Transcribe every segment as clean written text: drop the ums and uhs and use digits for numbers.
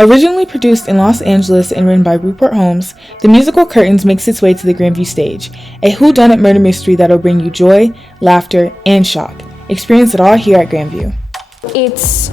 Originally produced in Los Angeles and written by Rupert Holmes, the musical Curtains makes its way to the Grandview stage, a whodunit murder mystery that'll bring you joy, laughter, and shock. Experience it all here at Grandview. It's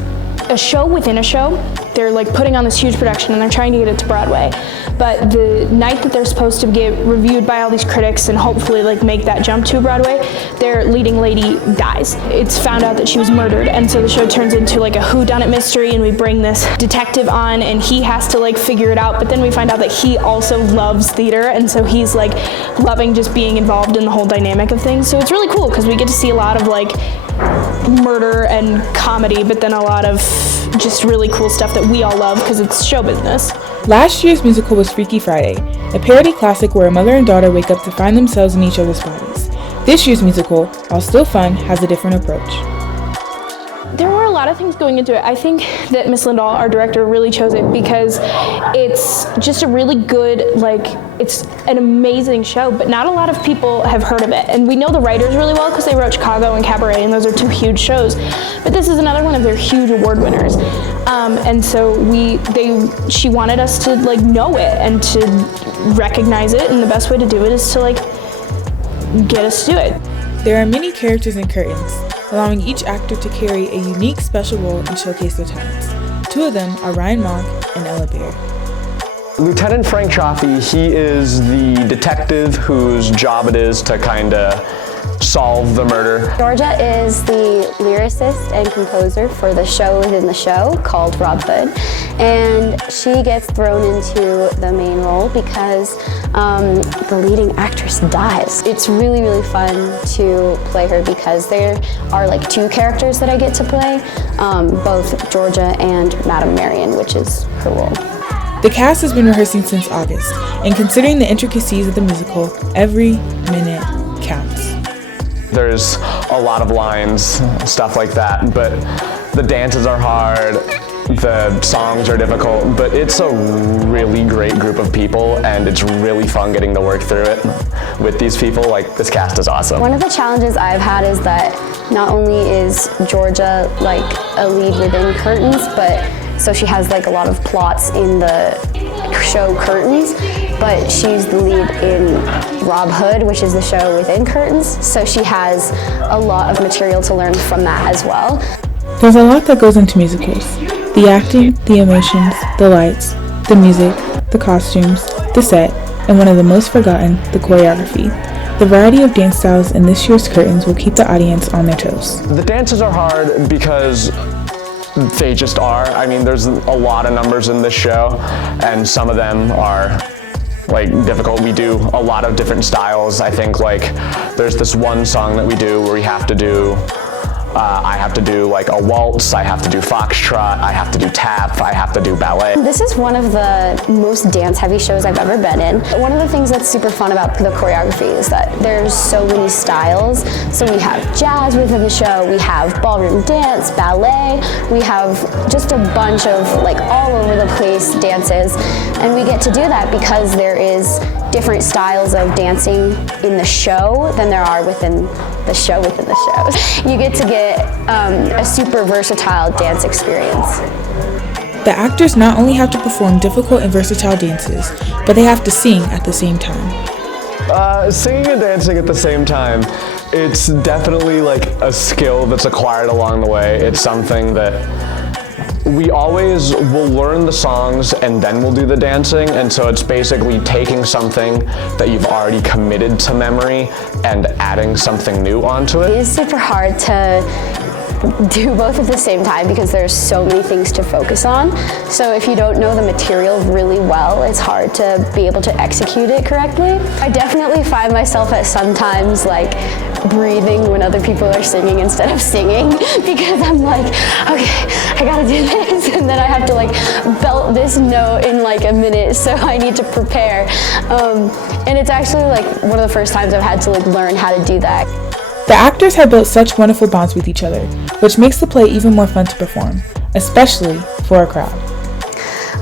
a show within a show. They're like putting on this huge production and they're trying to get it to Broadway. But the night that they're supposed to get reviewed by all these critics and hopefully like make that jump to Broadway, their leading lady dies. It's found out that she was murdered, and so the show turns into like a whodunit mystery, and we bring this detective on and he has to like figure it out, but then we find out that he also loves theater, and so he's like loving just being involved in the whole dynamic of things. So it's really cool because we get to see a lot of like murder and comedy, but then a lot of just really cool stuff that we all love because it's show business. Last year's musical was Freaky Friday, a parody classic where a mother and daughter wake up to find themselves in each other's bodies. This year's musical, while still fun, has a different approach. There were a lot of things going into it. I think that Miss Lindahl, our director, really chose it because it's just a really good, it's an amazing show, but not a lot of people have heard of it. And we know the writers really well because they wrote Chicago and Cabaret, and those are two huge shows. But this is another one of their huge award winners. And so she wanted us to know it and to recognize it, and the best way to do it is to get us to do it. There are many characters in Curtains, allowing each actor to carry a unique special role and showcase their talents. Two of them are Ryan Mock and Ella Baird. Lieutenant Frank Chaffee, he is the detective whose job it is to kind of solve the murder. Georgia is the lyricist and composer for the show within the show called Rob Hood, and she gets thrown into the main role because the leading actress dies. It's really, really fun to play her because there are two characters that I get to play, both Georgia and Madame Marian, which is her role. The cast has been rehearsing since August, and considering the intricacies of the musical, every minute counts. There's a lot of lines, stuff like that, but the dances are hard, the songs are difficult, but it's a really great group of people, and it's really fun getting to work through it with these people. This cast is awesome. One of the challenges I've had is that not only is Georgia a lead within Curtains, but so she has a lot of plots in the show Curtains, but she's the lead in Rob Hood, which is the show within Curtains, so she has a lot of material to learn from that as well. There's a lot that goes into musicals. The acting, the emotions, the lights, the music, the costumes, the set, and one of the most forgotten, the choreography. The variety of dance styles in this year's Curtains will keep the audience on their toes. The dances are hard because they just are. I mean, there's a lot of numbers in this show, and some of them are difficult. We do a lot of different styles. I think there's this one song that we do where we have to do I have to do a waltz, I have to do foxtrot, I have to do tap, I have to do ballet. This is one of the most dance-heavy shows I've ever been in. One of the things that's super fun about the choreography is that there's so many styles. So we have jazz within the show, we have ballroom dance, ballet, we have just a bunch of all over the place dances, and we get to do that because there is different styles of dancing in the show than there are within the show within the shows. You get to get a super versatile dance experience. The actors not only have to perform difficult and versatile dances, but they have to sing at the same time. Singing and dancing at the same time, it's definitely a skill that's acquired along the way. It's something that we always will learn the songs and then we'll do the dancing, and so it's basically taking something that you've already committed to memory and adding something new onto it. It is super hard to do both at the same time because there's so many things to focus on. So if you don't know the material really well, it's hard to be able to execute it correctly. I definitely find myself at sometimes breathing when other people are singing instead of singing because I'm okay, I gotta do this, and then I have to belt this note in a minute, so I need to prepare. And it's actually one of the first times I've had to learn how to do that. The actors have built such wonderful bonds with each other, which makes the play even more fun to perform, especially for a crowd.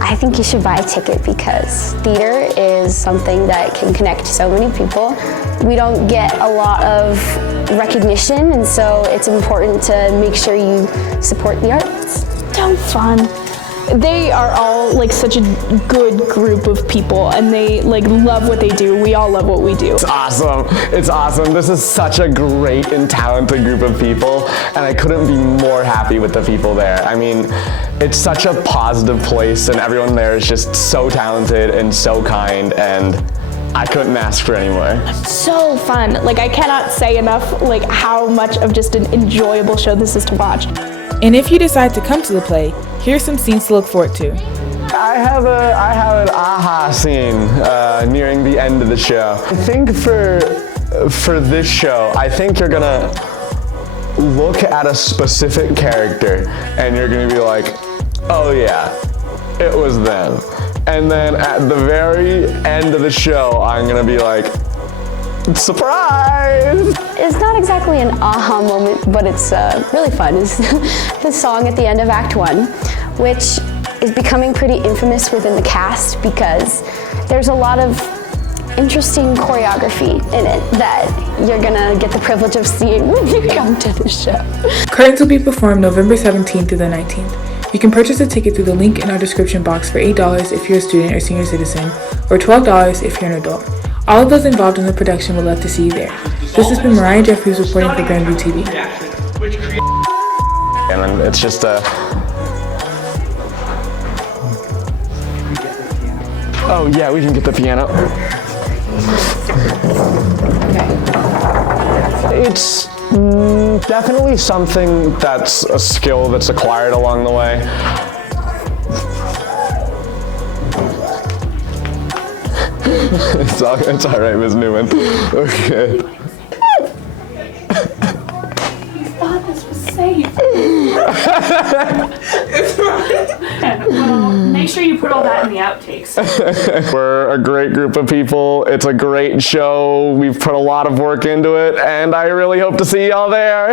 I think you should buy a ticket because theater is something that can connect so many people. We don't get a lot of recognition, and so it's important to make sure you support the arts. So fun. They are all like such a good group of people, and they like love what they do. We all love what we do. It's awesome. It's awesome. This is such a great and talented group of people, and I couldn't be more happy with the people there. I mean, it's such a positive place, and everyone there is just so talented and so kind, and I couldn't ask for any more. So fun. Like, I cannot say enough like how much of just an enjoyable show this is to watch. And if you decide to come to the play, here's some scenes to look forward to. I have an aha scene nearing the end of the show. I think for this show, I think you're gonna look at a specific character and you're gonna be like, oh yeah, it was them. And then at the very end of the show, I'm gonna be like, surprise! It's not exactly an aha moment, but it's really fun. It's the song at the end of Act 1, which is becoming pretty infamous within the cast because there's a lot of interesting choreography in it that you're gonna get the privilege of seeing when you come to the show. Curtains will be performed November 17th through the 19th. You can purchase a ticket through the link in our description box for $8 if you're a student or senior citizen, or $12 if you're an adult. All of those involved in the production would love to see you there. This has been Mariah Jeffries reporting for Grandview TV. And it's just a... Oh yeah, we can get the piano. It's definitely something that's a skill that's acquired along the way. It's all right, Ms. Newman. Okay. You thought this was safe. Well, make sure you put all that in the outtakes. We're a great group of people. It's a great show. We've put a lot of work into it, and I really hope to see y'all there.